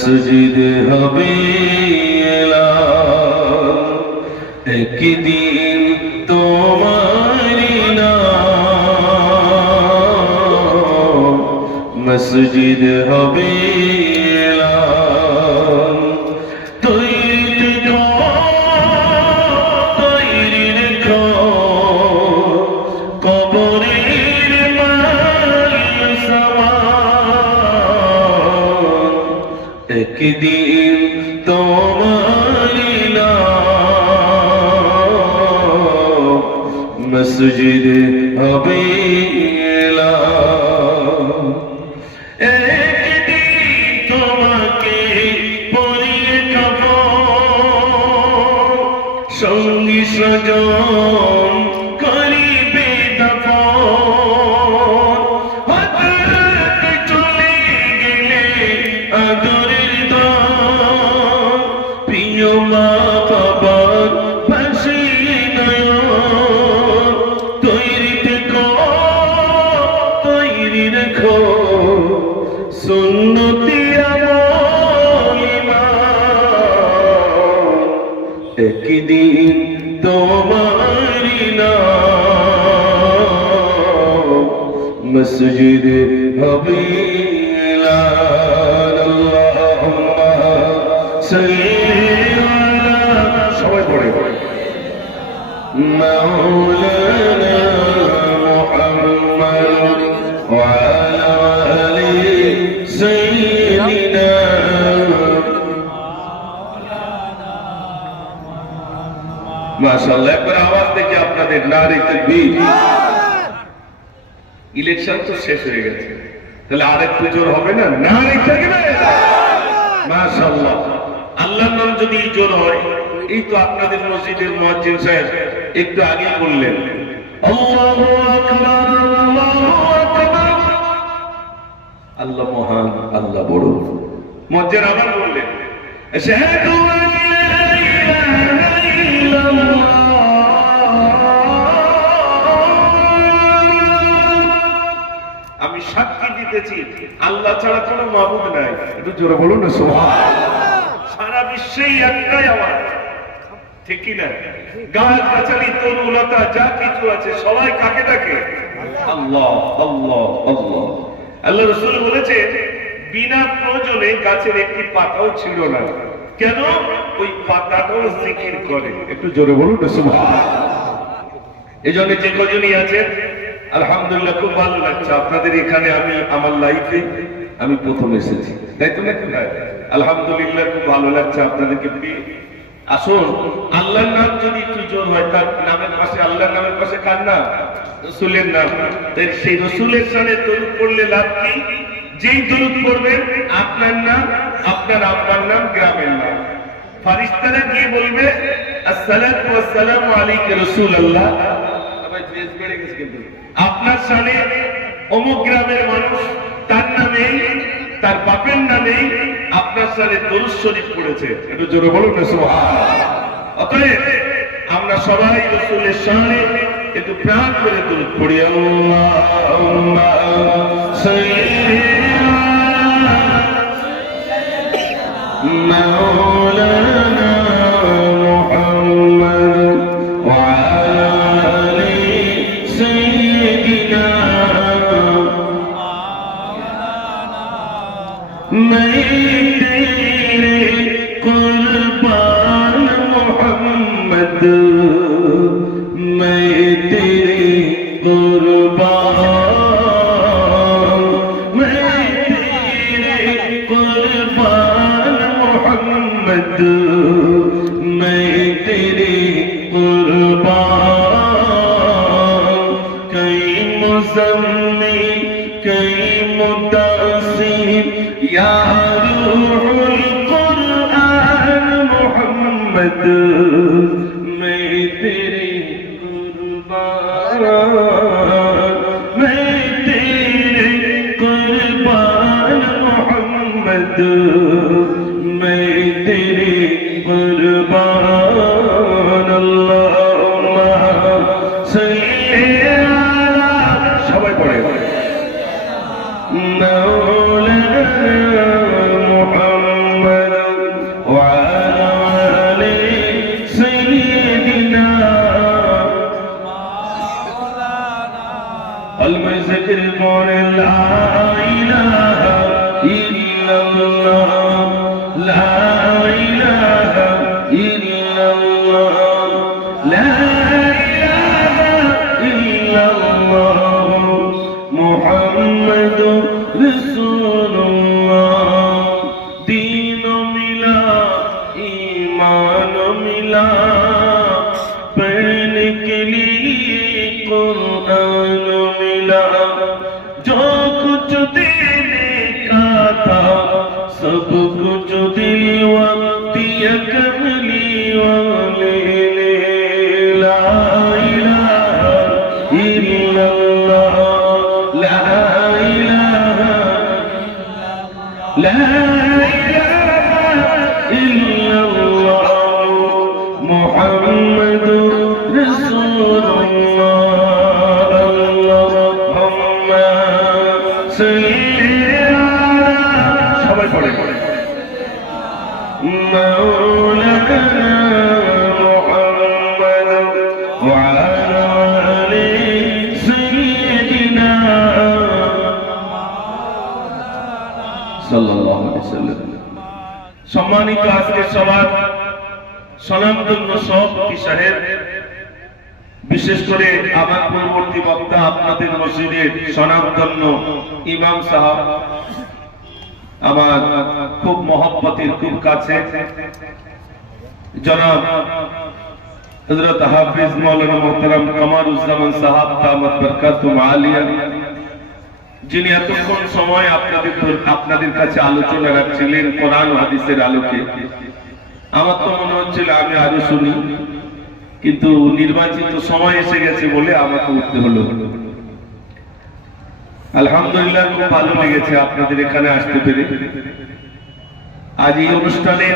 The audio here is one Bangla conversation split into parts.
মসজিদ হবে একদিন তোমারি নাম মসজিদ হবে একদিন তোমারি নাম মসজিদ হবে একদিন তোমাকে পরিয়ে কাফন সঙ্গী স্বজন করিবে দাফন হঠাৎ চলে গেলে আদরের প্রিয় মা বাবার পাশে নয়ন তৈরি থেকো তৈরি রেখো সুন্নতি আমল একদিন তোমারি নাম মসজিদ হবে সবাই পড়ে মাওলানা মুহাম্মদ ওয়া আলা আলি সাইয়্যিদিনা মাশাআল্লাহ একবার আওয়াজ দেখি আপনাদের নারে তাকবীর ইলেকশন তো শেষ হয়ে গেছে তাহলে আরেকটু জোর হবে না নারে তাকবীর মাশাআল্লাহ আল্লাহর নাম যদি জোর হয় এই তো আপনাদের মসজিদের মুয়াজ্জিন সাহেব একটু আগে বললেন আল্লাহু আকবার আল্লাহু আকবার আল্লাহ মহান আল্লাহ বড় মুয়াজ্জিন আবার বললেন আশহাদু আন লা ইলাহা ইল্লাল্লাহ আমি সাক্ষী দিতেছি আল্লাহ ছাড়া কোনো মাবুদ নাই একটু জোরে বলুন না সুবহানাল্লাহ সারা বিশ্বেই একটাই আওয়াজ ঠিক কি না গাছ গাছালি তরুলতা যা কিছু আছে সবাই কাকে ডাকে আল্লাহ আল্লাহ আল্লাহ আল্লাহ রাসূল বলেছেন বিনা প্রয়োজনে গাছের একটি পাতাও ছিল না কেন ওই পাতাটাও জিকির করে একটু জোরে বলুন না সুবহানাল্লাহ এজন্য যে কজনই আছেন আলহামদুলিল্লাহ খুব ভালো লাগছে আপনাদের এখানে আমি আমার লাইফে আমি প্রথম এসেছি তাই তো নাকি ভাই আলহামদুলিল্লাহ খুব ভালো লাগছে আপনাদেরকে পেয়ে আসুন আল্লাহর নাম যদি একটু জোর হয় তার নামের পাশে আল্লাহর নামের পাশে কার নাম রাসূলের নাম তাই সেই রাসূলের শানে দরুদ পড়লে লাভ কি যেই দরুদ পড়বেন আপনার নাম আপনার আব্বার নাম গ্রামের নাম ফেরেশতারা গিয়ে বলবে আসসালাতু ওয়াসসালামু আলাইকা রাসূলুল্লাহ সবাই ড্রেস পরে গেছে কিন্তু আপনার শানে অমুক গ্রামের মানুষ তার নামে তার বাপের নামে আপনার সাথে দরুদ শরীফ পড়েছে একটু জোরে বলুন না সুবহানাল্লাহ অতএব আমরা সবাই রাসূলের শানে একটু প্রাণ করে দরুদ পড়ি আল্লাহুম্মা সাল্লি মাওলানা মুহাম্মদ ওয়া আলা আলি সাইয়্যিদিনা मैं तेरे कुर्बान मोहम्मद मैं तेरे कुर्बान मैं तेरे कुर्बान मोहम्मद मैं तेरे कुर्बान कई मुज़म्मिल कई मुदासिर या रूहुल कुरआन मोहम्मद मैं तेरे कुर्बान मैं तेरे कुर्बान मोहम्मद मैं तेरे कुर्बान अल्लाहुम्मा सल्ली अला সবাই পড়ে মাওলানা লা ইলাহা ইল্লাল্লাহ লা ইলাহা ইল্লাল্লাহ লা ইলাহা ইল্লাল্লাহ মুহাম্মাদুর রাসূলুল্লাহ দীন মিলা ईमान मिला पढ़ने के लिए कुरान मिला जो कुछ देने का था सब कुछ दिलवा दिया कमली वाले ने ला इलाहा इल्लल्लाह ला इलाहा ला সবাই পড়ে মাওলানা মুহাম্মদ ওয়া আলা আলি সাইয়্যিদিনা সাল্লাল্লাহু আলাইহি ওয়াসাল্লাম। সম্মানিত আজকের সবার স্বনামধন্য সভাপতি সাহেব, বিশেষ করে আমার পূর্ববর্তী বক্তা আপনাদের মসজিদের স্বনামধন্য ইমাম সাহেব, আমার খুব মহব্বতের খুব কাছে জনাব হযরত হাফিজ মাওলানা মুহতারাম কামারুজ্জামান সাহেব দামাত বরকাতুহুম আলিয়া, যিনি এতক্ষণ সময় আপনাদের কাছে আলোচনা রাখছিলেন কোরআন ও হাদিসের আলোকে। আমার তো মনে হচ্ছিল আমি আরো শুনি, কিন্তু নির্বাচিত সময় এসে গেছে বলে আমাকে উঠতে হলো। আলহামদুলিল্লাহ, খুব ভালো লেগেছে আপনাদের এখানে আসতে পেরে। আজ এই অনুষ্ঠানে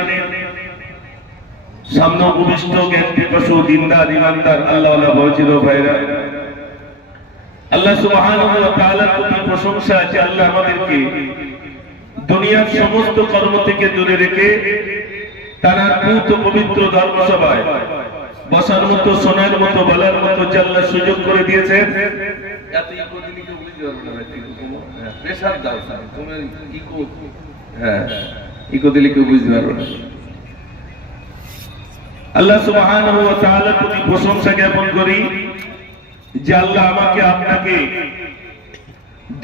সামনে উপবিষ্ট জ্ঞান পিপাসু দিনদার ইমানদার আল্লাহওয়ালা বজির ভাইরা, আল্লাহ সুবহানাহু ওয়া তাআলার প্রতি প্রশংসা আছে। আল্লাহ আমাদেরকে দুনিয়ার সমস্ত কর্ম থেকে দূরে রেখে তার পূত পবিত্র ধর্মসভায় বসার মতো, শোনার মতো, বলার মতো আল্লাহ সুযোগ করে দিয়েছেন। আল্লাহ সুবহানাহু ওয়া তাআলার প্রতি প্রশংসা জ্ঞাপন করি যে আল্লাহ আমাকে আপনাকে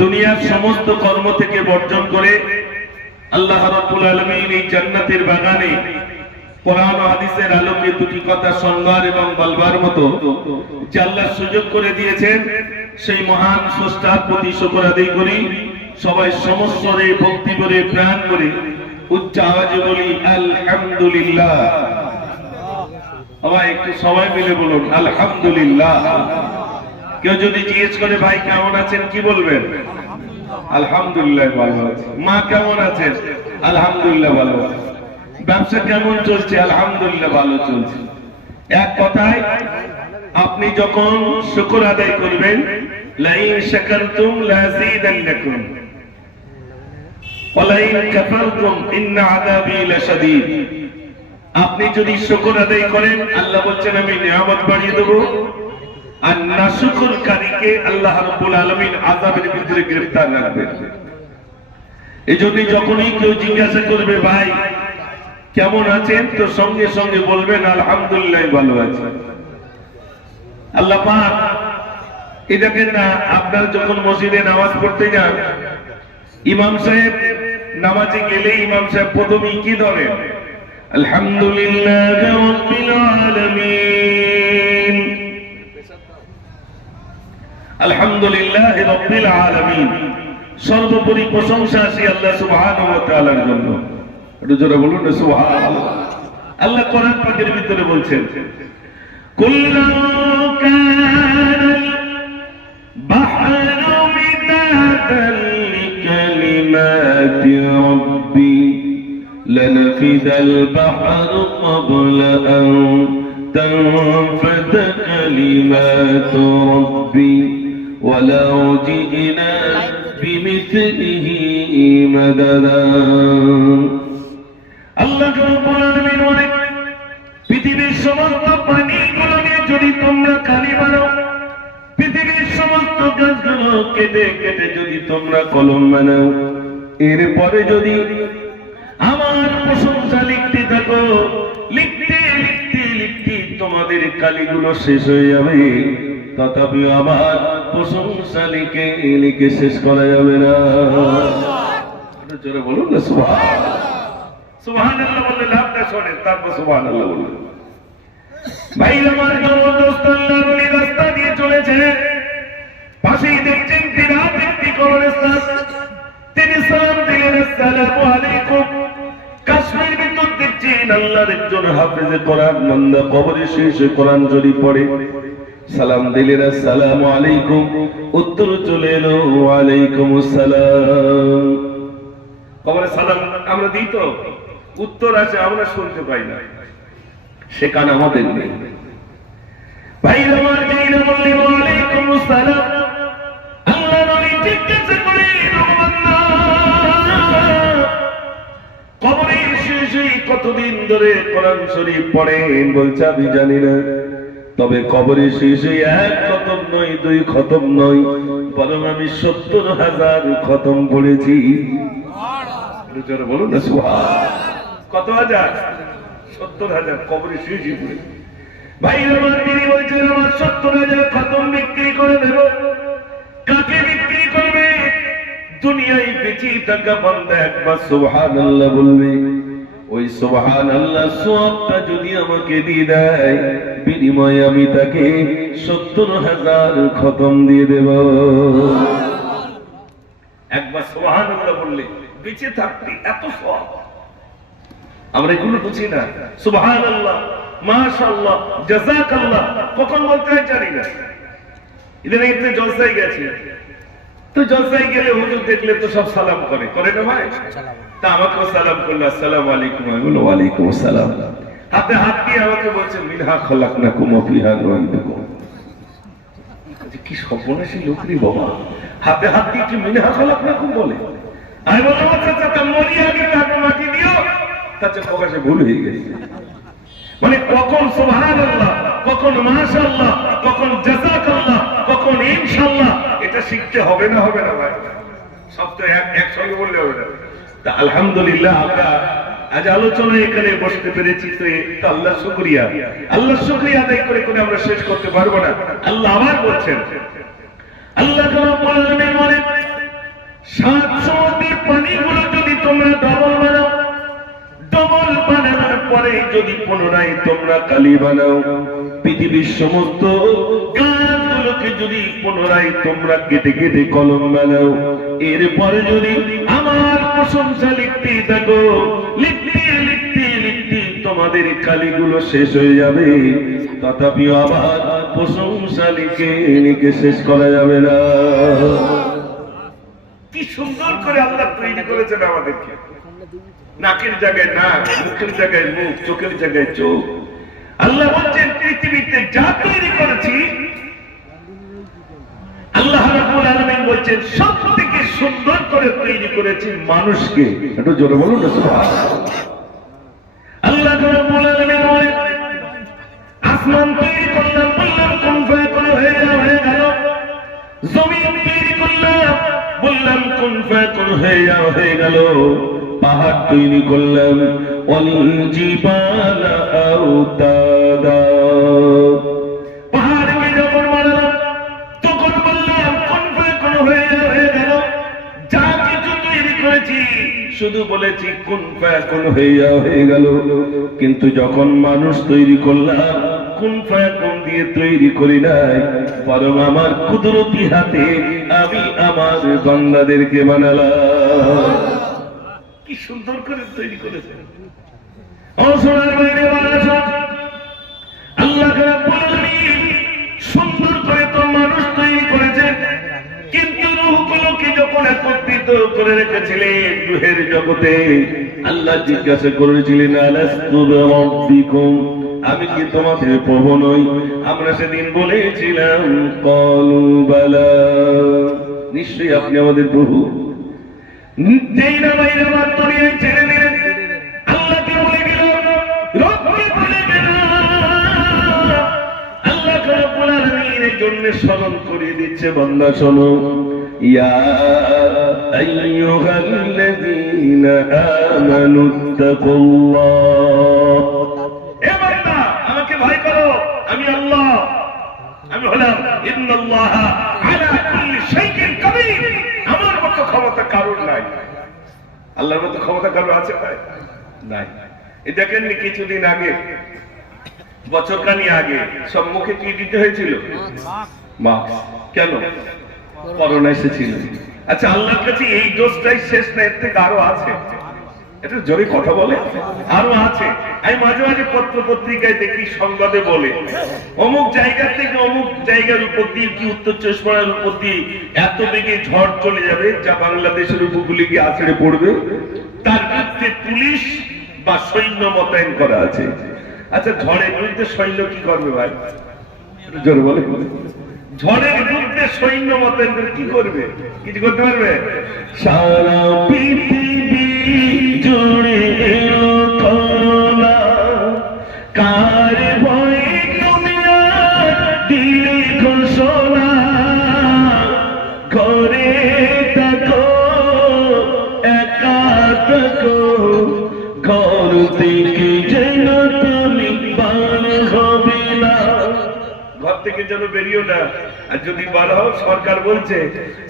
দুনিয়ার সমস্ত কর্ম থেকে বর্জন করে আল্লাহ রাব্বুল আলামিন এই জান্নাতের বাগানে কোরআন ও হাদিসের আলোকে দুটি কথা শুনবার এবং বলবার মতো যে আল্লাহ সুযোগ করে দিয়েছেন, সেই মহান স্রষ্টার প্রতি শুকর আদায় করি। সবাই সমস্বরে ভক্তি করে প্রাণ করে উচ্চ আওয়াজে বলি আলহামদুলিল্লাহ। সবাই একটু সবাই মিলে বলুন আলহামদুলিল্লাহ। কেউ যদি জিজ্ঞেস করে ভাই কেমন আছেন, কি বলবেন? আলহামদুলিল্লাহ ভালো আছি। মা কেমন আছেন? আলহামদুলিল্লাহ ভালো আছি। ব্যবসা কেমন চলছে? আলহামদুলিল্লাহ ভালো চলছে। এক কথায় আপনি যখন শুকর আদায় করবেন, লাইন শাকারতুম লাযীদান্নাকুম ওয়া লাইন কাফারতুম ইন্না আযাবী লাশাদীদ। আপনি যদি শুকর আদায় করেন, আল্লাহ বলছেন আমি নিয়ামত বাড়িয়ে দেব, আর নাশুকরকারীকে আল্লাহ রাব্বুল আলামিন আযাবের ভিতরে গ্রেফতার রাখবেন। এজন্য যখনই কেউ জিজ্ঞাসা করবে ভাই কেমন আছেন, তো সঙ্গে সঙ্গে বলবেন আলহামদুলিল্লাহ ভালো আছি। আল্লাহ পাক এই দেখেন না, আপনারা যখন মসজিদে নামাজ পড়তে যান, ইমাম সাহেব নামাজে গেলে ইমাম সাহেব প্রথমেই কি ধরেন? আলহামদুলিল্লাহ রাব্বিল আলামিন, আলহামদুলিল্লাহ রাব্বিল আলামিন। সর্বোপরি প্রশংসা আছে আল্লাহ সুবহানাহু ওয়া তাআলার জন্য। একটু জোরে বলুন না সুবহানাল্লাহ। আল্লাহ কোরআন পাকের ভিতরে বলছেন কুল্লু কানাল বাহরু মিদাদান লিকালিমাতি রাব্বি লানাফিদাল বাহরু ক্বাবলা আন তানফাদা কালিমাতু রাব্বি ওয়ালাউ জি'না বিমিথলিহি মাদাদা। আল্লাহ রাব্বুল আলামিন বলেন পৃথিবীর সমস্ত পানিগুলো নিয়ে যদি তোমরা কালি মারো, পৃথিবীর সমস্ত গাছগুলো কেটে কেটে যদি তোমরা কলম বানাও, এরপরে যদি আমার প্রশংসা লিখতে থাকো, লিখতে লিখতে লিখতে তোমাদের কালিগুলো শেষ হয়ে যাবে, তথাপি আমার প্রশংসা লিখে লিখে শেষ করা যাবে না। জোরে বলুন না সুবহানাল্লাহ। সুবহানাল্লাহ বললে লাভটা শোনেন, তারপর সুবহানাল্লাহ বলুন। ভাই আমার জবরদস্ত আল্লাহর ওলি রাস্তা দিয়ে চলেছে, পাশেই দেখছেন বিরাট একটি কবরস্থান। তিনি সালাম দিলেন, আসসালামু আলাইকুম। কাশ্মীর ভিতর দেখছেন আল্লাহর একজন হাফেজে কোরআন বান্দা কবরে শেষে কোরআন শরীফ পড়ে। সালাম দিলেন, আসসালামু আলাইকুম। উত্তর চলে এলো, ওয়ালাইকুম আসসালাম। কবরে সালাম আমরা দিই তো, উত্তর আছে আমরা শুনতে পাই না, সে কান আমাদের নেই। ভাই আমার যেই না বললেন ওয়ালাইকুম আসসালাম, আল্লাহ নবী জিজ্ঞাসা করে, কবরে শেষে কতদিন ধরে কোরআন শরীফ পড়েন? বলছে আমি জানি না, তবে কবরে শেষে এক খতম নয়, দুই খতম নয়, বরং আমি ৭০,০০০ খতম পড়েছি। বলুন না সুবহানাল্লাহ। কত হাজার? ৭০,০০০ কবরে শেষে পড়েছি। ভাই আমার তিনি বলছেন আমার ৭০,০০০ খতম বিক্রি করে দেব। কাকে বিক্রি করবে? দুনিয়ায় বেঁচে থাকা বান্দা একবার সুবহানাল্লাহ বলবে, ওই সুবহানাল্লাহ সওয়াবটা যদি আমাকে দিয়ে দেয়, বিনিময়ে আমি তাকে ৭০,০০০ খতম দিয়ে দেব। একবার সুবহানাল্লাহ বললে বেঁচে থাকতে এত সওয়াব। আমরা এগুলো বুঝি না। সুবহানাল্লাহ, মাশাআল্লাহ, জাযাকাল্লাহ কখন বলতে হয় জানি না। এদের এতে জলসায় গেছে, তো জলসায় গেলে হুজুর দেখলে তো সব সালাম করে, করে না ভাই? তা আমাকেও সালাম করলো, আসসালামু আলাইকুম। আমি বললাম ওয়ালাইকুম আসসালাম। হাতে হাত দিয়ে আমাকে বলছে মিনহা খলাকনাকুম ওয়া ফিহা নুঈদুকুম। কি সর্বনাশী লোক রে বাবা, হাতে হাত দিয়ে কি মিনহা খলাকনাকুম বলে? আমি বললাম আচ্ছা তা মরিয়া আমি তাকে মাটি দিও। তাতে প্রকাশে ভুল হয়ে গেছে। মানে কখন সুবহানাল্লাহ, কখন মাশাআল্লাহ, কখন জাযাকাল্লাহ, কখন ইনশাআল্লাহ, এটা শিখতে হবে না হবে না ভাই? সব তো একসঙ্গে বললে হবে না। তা আলহামদুলিল্লাহ আমরা আজ আলোচনায় এখানে বসতে পেরেছি, তো আল্লাহ শুকরিয়া। আল্লাহ শুকরিয়া আদায় করে করে আমরা শেষ করতে পারবো না। আল্লাহ আবার বলছেন, আল্লাহ রাব্বুল আলামিন বলেন ৭ সমুদ্রের পানিগুলো যদি তোমরা ডবল বানাও, ডবল বানানোর পরে যদি পুনরায় তোমরা কালি বানাও, পৃথিবীর সমস্ত গাছগুলোকে যদি পুনরায় তোমরা কেটে কেটে কলম বানাও, এরপরে যদি আমার প্রশংসা লিখতে থাকো, লিখতে লিখতে লিখতে তোমাদের কালিগুলো শেষ হয়ে যাবে, তথাপি আবার প্রশংসা লিখে লিখে শেষ করা যাবে না। কি সুন্দর করে আল্লাহ তৈরি করেছেন আমাদেরকে। নাকের জায়গায় নাক, মুখের জায়গায় মুখ, চোখের জায়গায় চোখ। আল্লাহ বলছেন পৃথিবীতে যা তৈরি করেছি, আল্লাহ রাব্বুল আলামিন বলছেন সবথেকে সুন্দর করে তৈরি করেছি মানুষকে। একটু জোরে বলুন না সুবহানাল্লাহ। আল্লাহ রাব্বুল আলামিন বলেন আসমান তৈরি করলাম, বললাম কুন ফায়াকুন হয়ে যাও, হয়ে গেল। জমিন তৈরি করলাম, বললাম কুন ফায়াকুন হয়ে যাও, হয়ে গেল। পাহাড় তৈরি করলাম, ওয়াল জিবালা আওতাদা, পাহাড়কে যখন বানালাম তখন বললাম কুন ফায়াকুন হয়ে যাও, হয়ে গেল। যা কিছু তৈরি করেছি শুধু বলেছি কুন ফায়াকুন হয়ে যাও, হয়ে গেল। কিন্তু যখন মানুষ তৈরি করলাম, কুন ফায়াকুন দিয়ে তৈরি করি নাই, বরং আমার কুদরতি হাতে আমি আমার বান্দাদেরকে বানালাম। কি সুন্দর করে তৈরি করেছে। সোনার বাইরে আল্লাহ রাব্বুল আলামিন সুন্দর করে তো মানুষ তৈরি করেছে, কিন্তু রূহগুলোকে যখন একত্রিত করে রেখেছিলেন রূহের জগতে, আল্লাহ জিজ্ঞাসা করেছিলেন আলাস্তু বিরাব্বিকুম, আমি কি তোমাদের প্রভু নই? আমরা সেদিন বলেছিলাম ক্বালু বালা, নিশ্চয়ই আপনি আমাদের প্রভু। যেই না বাইরে দুনিয়ায় ছেড়ে দিলেন, আল্লাহকে বলে গেল, রবকে বলে গেল। আল্লাহ রাব্বুল আলামিন জন্য স্মরণ করিয়ে দিচ্ছে, বান্দা শোনো, ইয়া আইয়ুহাল্লাযীনা আমানুত্তাকুল্লাহ, হে বান্দা আমাকে ভয় করো, আমি আল্লাহ, আমি হলাম ইন্নাল্লাহা আলা কুল্লি শাইইন কাদির, আমার মতো ক্ষমতা কারোর নাই। আল্লাহর মতো ক্ষমতা কারোর আছে ভাই? নাই। এই দেখেন কিছুদিন আগে, বছরখানি আগে সব মুখে কি দিতে হয়েছিল? মাস্ক। কেন? করোনা এসেছিল। আচ্ছা, আল্লাহর কাছে এই দোষটাই শেষ না, এর থেকে আরো আছে? এটা জোরে কথা বলে, আরো আছে। আমি মাঝে মাঝে পত্র পত্রিকায় দেখি, সংবাদে বলে অমুক জায়গা থেকে অমুক জায়গার উপর দিয়ে কি উত্তর চব্বিশ পরগনার উপর দিয়ে এত বেগে ঝড় চলে যাবে যা বাংলাদেশের উপকূলে গিয়ে আছড়ে পড়বে, তার বিরুদ্ধে পুলিশ বা সৈন্য মোতায়েন করা আছে। আচ্ছা, ঝড়ের বিরুদ্ধে সৈন্য কি করবে ভাই? জোরে বলে, ঝড়ের বিরুদ্ধে সৈন্য মোতায়েন করে কি করবে? কিছু করতে পারবে? সারা পৃথিবী জুড়ে এলো করোনা, কার ভয়ে দুনিয়া দিলে ঘোষণা, ঘরে থাকো একা থাকো, ঘর থেকে যেন তুমি বার হবে না, ঘর থেকে যেন বেরিয়েও না। আর যদি বার হও, সরকার বলছে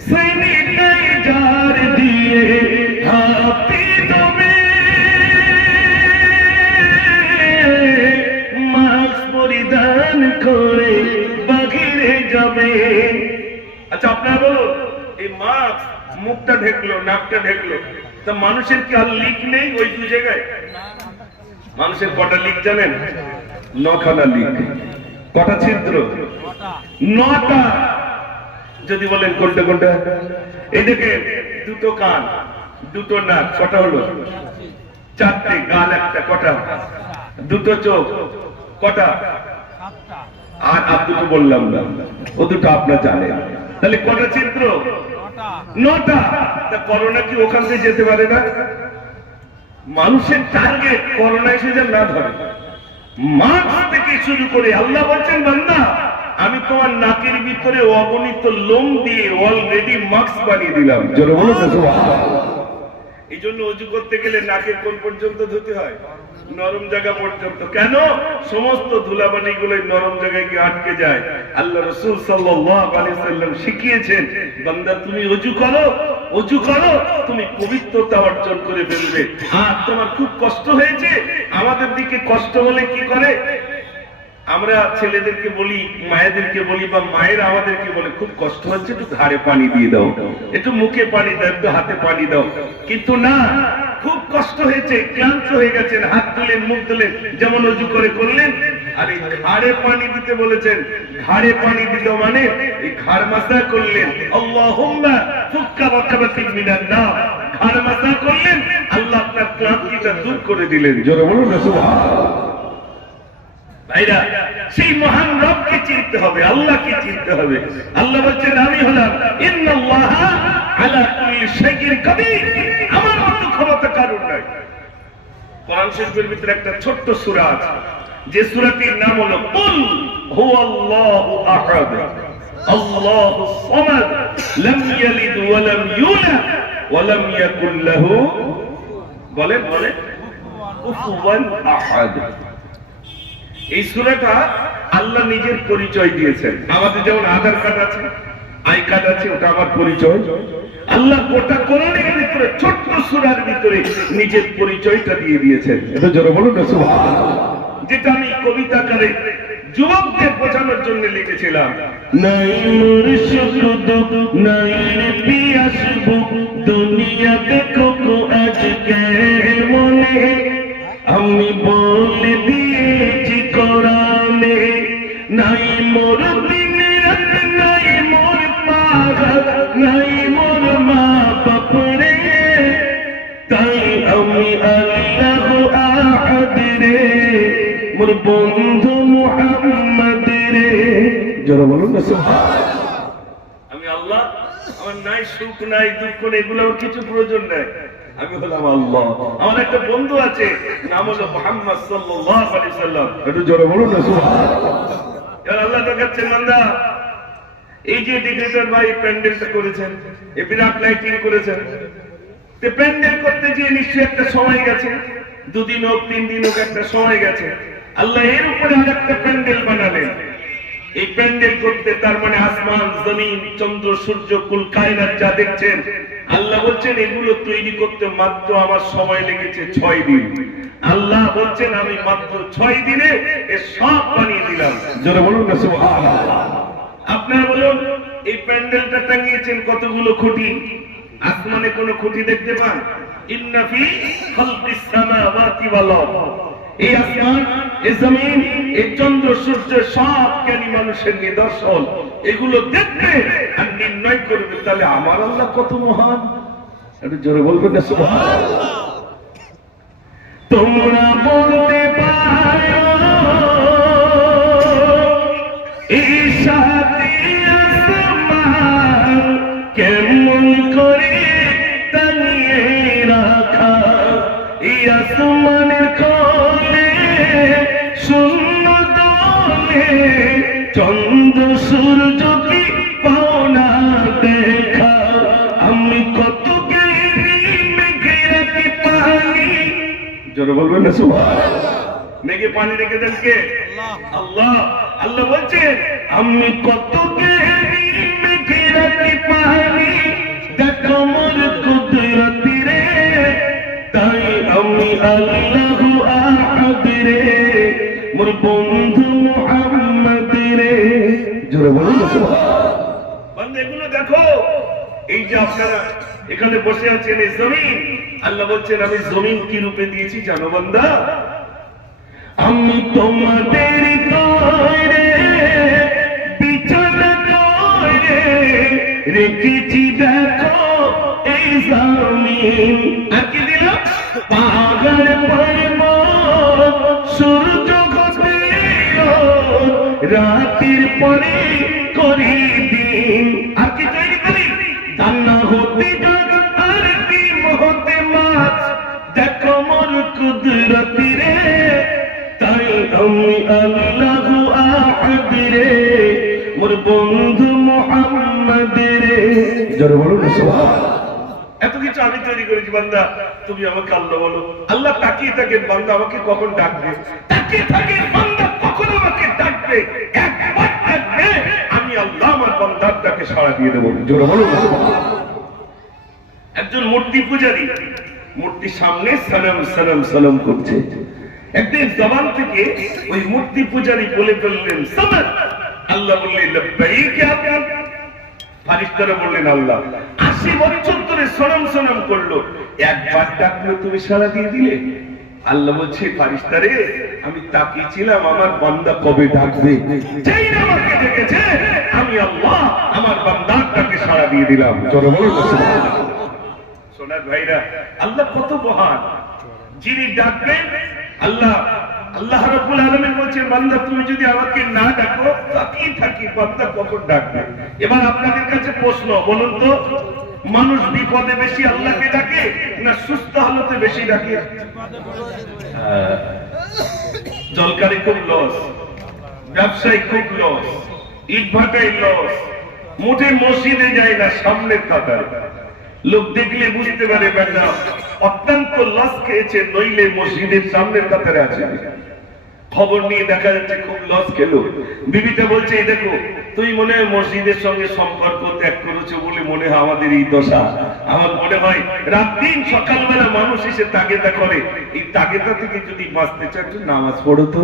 স্যানিটাইজার দিয়ে হাতে দেবে, মাস্ক পরিধান করে বাহিরে যাবে। আচ্ছা, আপনারা বলুন, এই মাস্ক মুখটা ঢেকলো, নাকটা ঢেকলো, তা মানুষের কি আর লিক নেই ওই দু জায়গায়? মানুষের কটা লিক জানেন? 9খানা লিক। কটা ছিদ্র? 9টা। যদি বলেন কোনটা কোনটা? এদিকে দুটো কান, দুটো নাক, কটা হলো? 4টে। গাল একটা, কটা? দুটো চোখ, কটা? আর দুটো বললাম না, ও দুটো আপনার জানেন। তাহলে কটা ছিদ্র? 9টা। তা করোনা কি ওখান থেকে যেতে পারে না? মানুষের টার্গেট করোনা এসে যেন না ধরে। মাস্ক থেকে শুরু করে আল্লাহ বলছেন, বান্দা আমি তোমার নাকের ভিতরে অগণিত লোম দিয়ে অলরেডি মাস্ক বানিয়ে দিলাম। জোরে বলো না সুবহানাল্লাহ। এই জন্য ওযু করতে গেলে নাকের কোন পর্যন্ত ধুতে হয়? নরম জায়গা পর্যন্ত। কেন? সমস্ত ধুলাবালি গুলো নরম জায়গায় গিয়ে আটকে যায়। আল্লাহ রাসূল সাল্লাল্লাহু আলাইহি ওয়াসাল্লাম শিখিয়েছেন, বান্দা তুমি ওযু করো, ওযু করো, তুমি পবিত্রতা অর্জন করে ফেলবে। আর তোমার খুব কষ্ট হয়েছে, আমাদের দিকে কষ্ট হলে কি করে? আমরা ছেলেদেরকে বলি, মায়েদেরকে বলি, বা মায়েরা আমাদেরকে বলে, খুব কষ্ট হচ্ছে, একটু ঘাড়ে পানি দিয়ে দাও, একটু মুখে পানি দাও, একটু হাতে পানি দাও। কিন্তু না, খুব কষ্ট হয়েছে, ক্লান্ত হয়ে গেছেন, হাত তুলেন, মুখ তুলেন, যেমন ওযু করে করলেন, আর এই ঘাড়ে পানি দিতে বলেছেন। ঘাড়ে পানি দিতে মানে এই ঘাড় মাসা করলেন, আল্লাহুম্মা ফুক্কা রাকাবাতিন মিনান নার, ঘাড় মাসা করলেন, আল্লাহ আপনার ক্লান্তিটা দূর করে দিলেন। জোরে বলুন না সুবহানাল্লাহ। ভাইরা, সেই মহান রবকে চিনতে হবে, আল্লাহকে চিনতে হবে। আল্লাহ বলছেন, আমি হলাম ইন্নাল্লাহা আলা কুল্লি শাইইন কাদির, আমার মতো ক্ষমতা কারোর নাই। কোরআন শরীফের ভিতরে একটা ছোট্ট সূরা আছে, যে সূরাটির নাম হলো কুল হুয়াল্লাহু আহাদ আল্লাহুস সামাদ লাম ইয়ালিদ ওয়া লাম ইউলাদ ওয়া লাম ইয়াকুল লাহু, বলেন বলেন, কুফুয়ান আহাদ। এই সূরাটা আল্লাহ নিজের পরিচয় দিয়েছেন। আমাদের যেমন আধার কার্ড আছে, আই কার্ড আছে, ওটা আমার পরিচয়। আল্লাহ গোটা কোরআনের ভিতরে ছোট্ট সূরার ভিতরে নিজের পরিচয়টা দিয়ে দিয়েছেন। এটা জোরে বলুন না সুবহানাল্লাহ। যেটা আমি কবিতাকারে যুবকদের বোঝানোর জন্য লিখেছিলাম। নাই মুর্শিদ নাই রে পিয়াস দুনিয়া দেখো কো আজকে মনে, আমি বলে দিয়েছি কোরআনে, নাই মোর দিন রাত, নাই মোর পাগল, নাই মোর মা বাপরে, তাই আমি আল্লাহ আহাদ রে, মোর বন্ধু মুহাম্মদ রে। জোরে বলুন না সুবহানাল্লাহ। আমি আল্লাহ, আমার নাই সুখ নাই দুঃখ নেই, এগুলো কিছু প্রয়োজন নাই, আমি হলাম আল্লাহ। আমার একটা বন্ধু আছে, নাম হলো মুহাম্মদ সাল্লাল্লাহু আলাইহি সাল্লাম। একটু জোরে বলুন না সুবহানাল্লাহ। আল্লাহ দেখাচ্ছেন, বান্দা এই যে ডিগ্রেটার ভাই প্যান্ডেলটা করেছেন, এই বিরাট লাইটিং করেছেন, প্যান্ডেল করতে গিয়ে নিশ্চয়ই একটা সময় গেছে, 2 দিন হোক 3 দিন হোক, একটা সময় গেছে। আল্লাহ এর উপরে আরেকটা প্যান্ডেল বানালেন। এই প্যান্ডেল করতে তার মানে আসমান জমিন চন্দ্র সূর্য কুল কায়নাত যা দেখছেন, আল্লাহ বলছেন এগুলো তৈরি করতে মাত্র আমার সময় লেগেছে 6 দিন। আল্লাহ বলছেন আমি মাত্র 6 দিনে এ সব বানিয়ে দিলাম। জোরে বলুন না সুবহানাল্লাহ। আপনারা বলুন এই প্যান্ডেলটা টাঙিয়েছেন কতগুলো খুঁটি? আসমানে কোনো খুঁটি দেখতে পান? ইন্না ফি খালকিস সামাওয়াতি ওয়াল আরদ, এই আসমান এই জমিন এই চন্দ্র সূর্য সব জ্ঞানী মানুষের নিদর্শন, এগুলো দেখবে আর নির্ণয় করবে তাহলে আমার আল্লাহ কত মহান। একটু জোরে বলবেন না সুবহানাল্লাহ। তোমরা বলতে পারো এই সাথে আসমান কেমন করে টানিয়ে রাখা, এই আসমানের কোলে শূন্য দলে চন্দ্র সূর্য কি পাওনা দেখা, আমি কত মেঘে রাখি পানি। জোরে বলবেন না সুবহানাল্লাহ। মেঘে পানি রেখে দেন কে? আল্লাহ। আল্লাহ বলছেন আমি কত মেঘে রাখি পানি, দেখো মোর কুদরতি রে, তাই আমি আল্লাহু আহাদ রে, মোর বন্ধু মুহাম্মদ রে। জোরে বলুন না সুবহানাল্লাহ। বন্ধু এগুলো দেখো, এই যে আপনারা এখানে বসে আছেন এই জমিন, আল্লাহ বলছেন আমি জমিন কি রূপে দিয়েছি জানো বান্দা? আমি তোমাদের তৈরে বিছানা তৈরে রেখেছি দেখো এই জমিন। আর কি দিল? পাহাড় পর্বত সূর্য ঘটে রাতের পরে করি দিন। আর কি তৈরি করি? দান্না হতে গাছ আর ডিম হতে মাছ, দেখো মোর কুদরতি রে, তাই আমি আল্লাহু আহাদ রে, মোর বন্ধু মুহাম্মদ রে। জোরে বলুন সুবহানাল্লাহ। এত কিছু আমি তৈরি করেছি বান্দা, তুমি আমাকে আল্লাহ বলো। আল্লাহ তাকিয়ে থাকেন বান্দা আমাকে কখন ডাকবে, তাকিয়ে থাকেন বান্দা কখন আমাকে ডাকবে। একবার ডাকবে আমি আল্লাহ আমার বান্দার ডাকে সাড়া দিয়ে দেবো। জোরে বলুন সুবহানাল্লাহ। একজন মূর্তি পূজারী মূর্তির সামনে সালাম সালাম সালাম করছে, একদিন জবান থেকে ওই মূর্তি পূজারী বলে ফেললেন সালাম। আল্লাহ বললেন লব্বাইক ইয়া আব্দ। ফারিস্তারা বললেন আল্লাহ 80 বছর ধরে সালাম সালাম করলো, একবার ডাকলো তুমি সাড়া দিয়ে দিলে। আল্লাহ বলছে ফারিস্তারে আমি তাকিয়েছিলাম আমার বান্দা কবে ডাকবে, যেই না আমাকে ডেকেছে আমি আল্লাহ আমার বান্দার ডাকে সাড়া দিয়ে দিলাম। চলো বলুন সুবহানাল্লাহ। সোনার ভাইরা আল্লাহ কত মহান, যিনি ডাকবেন আল্লাহ। আল্লাহ রাব্বুল আলামিন বলছেন বান্দা তুমি যদি আমাকে না ডাকো তাকিয়ে থাকি বান্দা কখন ডাকবে। এবার আপনাদের কাছে প্রশ্ন, বলুন তো মানুষ বিপদে বেশি আল্লাহকে ডাকে না সুস্থ হালতে বেশি ডাকে? জলকারি খুব লস, ব্যবসায়ী খুব লস, ইট ভাটাই লস, মোটে মসজিদে যায় না সামনের কাতার। লোক দেখলে বুঝতে পারে বান্দা অত্যন্ত লস খেয়েছে, নইলে মসজিদের সামনের কাতারে আছে। খবর নিয়ে দেখা যাচ্ছে খুব লস খেলো। বিবিটা বলছে এই দেখো তুই মনে হয় মসজিদের সঙ্গে সম্পর্ক ত্যাগ করেছো বলে মনে হয় আমাদের এই দশা। আমার মনে হয় রাত দিন সকালবেলা মানুষ এসে তাগেদা করে, এই তাগেদা থেকে যদি বাঁচতে চায় একটু নামাজ পড়ো তো,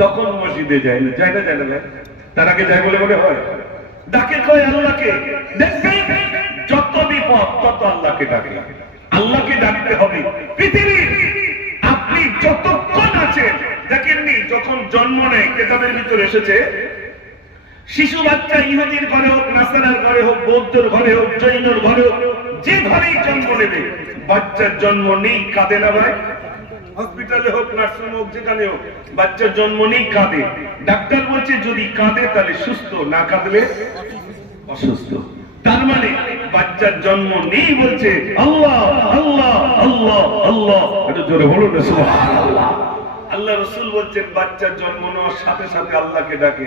তখন মসজিদে যায় না। যায় না যায় না তার আগে যায় বলে মনে হয়। ডাকে কয় আল্লাহকে, দেখবেন যত বিপদ তত আল্লাহকে ডাকে। আল্লাহকে ডাকতে হবে। পৃথিবীর আপনি যতক্ষণ আছেন দেখেননি, যখন জন্ম নেয় কিতাবের ভিতরে এসেছে শিশু বাচ্চা ইহুদির ঘরে হোক, নাসারার ঘরে হোক, বৌদ্ধর ঘরে হোক, জৈনর ঘরে হোক, যে ঘরেই জন্ম নেবে বাচ্চার জন্ম নেই কাঁদে না ভাই? হসপিটালে হোক, নার্সিং হোক, যেখানে হোক বাচ্চার জন্ম নেই কাঁদে। ডাক্তার বলছে যদি কাঁদে তাহলে সুস্থ, না কাঁদলে অসুস্থ। তার মানে বাচ্চার জন্ম নেই বলছে আল্লাহ আল্লাহ আল্লাহ আল্লাহ। এটা জোরে বলুন না সুবহানাল্লাহ। আল্লাহ আল্লাহ রাসূল বলছেন বাচ্চা জন্ম নেওয়ার সাথে সাথে আল্লাহকে ডাকে,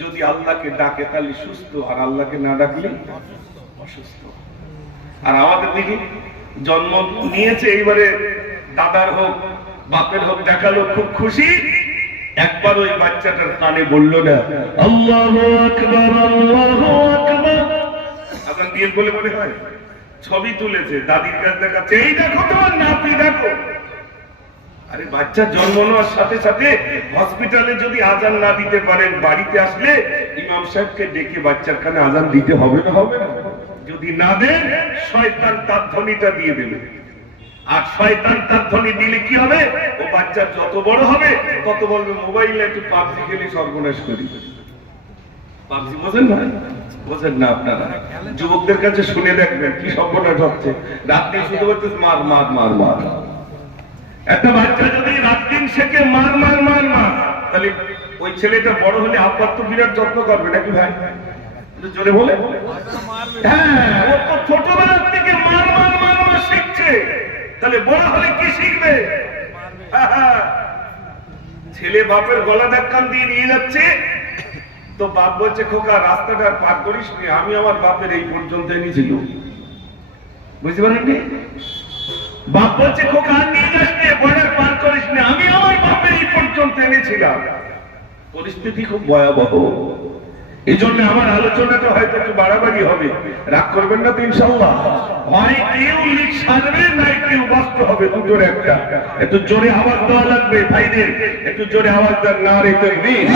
যদি আল্লাহকে ডাকে তাহলে সুস্থ, আর আল্লাহকে না ডাকলে অসুস্থ। আর আমাদের দেখি জন্ম নিয়েছে, এইবারে দাদার হোক বাপের হোক, দেখালো খুব খুশি, একবার ওই বাচ্চাটার কানে বললো না আল্লাহু আকবার আল্লাহু আকবার, আজান দিয়ে বলে মনে হয় ছবি তুলেছে, দাদির কাছে দেখাচ্ছে, এই দেখো তোমার নাতি দেখো। আরে বাচ্চা জন্ম নেওয়ার সাথে সাথে হসপিটালে যদি আজান না দিতে পারেন, বাড়িতে আসলে ইমাম সাহেবকে ডেকে বাচ্চার কানে আজান দিতে হবে না? হবে না? যদি না দেন শয়তান তার ধ্বনিটা দিয়ে দেবে, আর শয়তান তার ধ্বনি দিলে কি হবে, ও বাচ্চা যত বড় হবে তত বলবে মোবাইলে একটু পাবজি খেলে সর্বনাশ করি। পাবজি বোঝেন না? বোঝেন না আপনারা? যুবকদের কাছে শুনে দেখবেন কি সর্বনাশ হচ্ছে, রাত্রে শুধু বলতে মার মার মার মার। একটা বাচ্চা যদি রাত দিন শেখে মার মার মার মার, তাহলে ওই ছেলেটা বড় হলে আব্বার তো বিরাট যত্ন করবে নাকি ভাই? জোরে বলে, হ্যাঁ, ও তো ছোটবেলার থেকে মার মার মার মার শিখছে, তাহলে বড় হলে কি শিখবে? ছেলে বাপের গলা ধাক্কান দিয়ে নিয়ে যাচ্ছে, তো বাপ বলছে খোকা রাস্তাটা পার করিস নি, আমি আমার বাপের এই পর্যন্ত এনেছিল, বুঝতে পারেন? বাপ বলছে খোকা নিয়ে যাস নি, বর্ডার পার করিস নি, আমি আমার বাপের এই পর্যন্ত এনেছিলাম। পরিস্থিতি খুব ভয়াবহ। এই জন্য আমার আলোচনাটা হয়তো একটু বাড়াবাড়ি হবে, রাগ করবেন না তো ইনশাআল্লাহ। হয় কেউ লিখ সারবে, না কেউ বাস্ত হবে, দুটোর একটা। একটু জোরে আওয়াজ দেওয়া লাগবে ভাইদের, একটু জোরে আওয়াজ দেন, নারে তাকবীর।